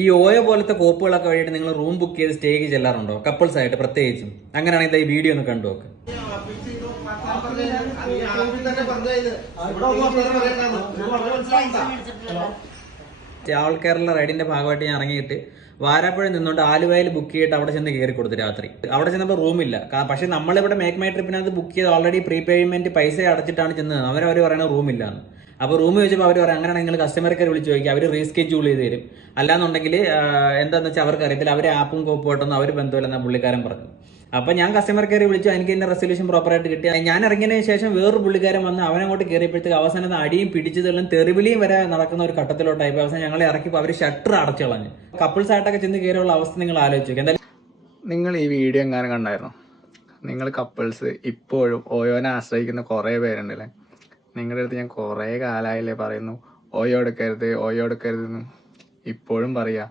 ഈ ഓയോ പോലത്തെ കോപ്പുകളൊക്കെ വഴിയിട്ട് നിങ്ങൾ റൂം ബുക്ക് ചെയ്ത് സ്റ്റേക്ക് ചെല്ലാറുണ്ടോ? കപ്പിൾസ് ആയിട്ട് പ്രത്യേകിച്ചും. അങ്ങനെയാണെങ്കിൽ ഈ വീഡിയോ ഒന്ന് കണ്ടു നോക്ക്. ട്രാവൽ കേരള റൈഡിന്റെ ഭാഗമായിട്ട് ഞാൻ ഇറങ്ങിയിട്ട് വാരാപ്പുഴ നിന്നുകൊണ്ട് ആലുവയിൽ ബുക്ക് ചെയ്തിട്ട് അവിടെ ചെന്ന് കയറി കൊടുത്തു രാത്രി. അവിടെ ചെന്നപ്പോൾ റൂമില്ല. പക്ഷെ നമ്മളിവിടെ മേക്ക് മൈ ട്രിപ്പിനകത്ത് ബുക്ക് ചെയ്ത് ഓൾറെഡി പ്രീ പേയ്മെന്റ് പൈസ അടച്ചിട്ടാണ് ചെന്നത്. അവർ പറയുന്നത് റൂമില്ലാന്ന്. അപ്പോൾ റൂം ചോദിച്ചപ്പോൾ അവർ പറയാം അങ്ങനെയാണെങ്കിൽ നിങ്ങൾ കസ്റ്റമർ കെയർ വിളിച്ച് ചോദിക്കുക, അവർ റീസ്കെഡ്യൂൾ ചെയ്ത് തരും. അല്ലാന്നുണ്ടെങ്കിൽ എന്താണെന്ന് വെച്ചാൽ അവർക്ക് അറിയത്തില്ല, അവർ ആപ്പും കോപ്പുമായിട്ടൊന്നും അവർ ബന്ധമില്ലെന്നാണ് പുള്ളിക്കാരൻ പറഞ്ഞു. അപ്പൊ ഞാൻ കസ്റ്റമർ കെയർ വിളിച്ചു, എനിക്ക് എന്റെ റെസൊല്യൂഷൻ പ്രോപ്പറായിട്ട് കിട്ടി. ഞാൻ ഇറങ്ങിയതിനു ശേഷം വേറൊരു പുള്ളിക്കാരൻ വന്ന് അവനങ്ങോട്ട് കയറിയപ്പോഴത്തേക്ക് അവസാനം അടിയും പിടിച്ചതെല്ലാം തെറിവിലിയും വരെ നടക്കുന്ന ഒരു ഘട്ടത്തിലോട്ടായി. അവസാനം ഞങ്ങളെ ഇറക്കിയപ്പോൾ അവർ ഷട്ടർ അടച്ചു കളഞ്ഞു. കപ്പിൾസ് ആയിട്ടൊക്കെ ചെന്ന് കയറിയുള്ള അവസ്ഥ നിങ്ങൾ ആലോചിച്ചു. എന്തായാലും നിങ്ങൾ ഈ വീഡിയോ എങ്ങാനും കണ്ടായിരുന്നു? നിങ്ങൾ കപ്പിൾസ് ഇപ്പോഴും ഓയോനെ ആശ്രയിക്കുന്ന കുറേ പേരുണ്ടല്ലേ. നിങ്ങളുടെ അടുത്ത് ഞാൻ കുറേ കാലമായില്ലേ പറയുന്നു ഓയോ എടുക്കരുത് എന്ന്. ഇപ്പോഴും പറയാ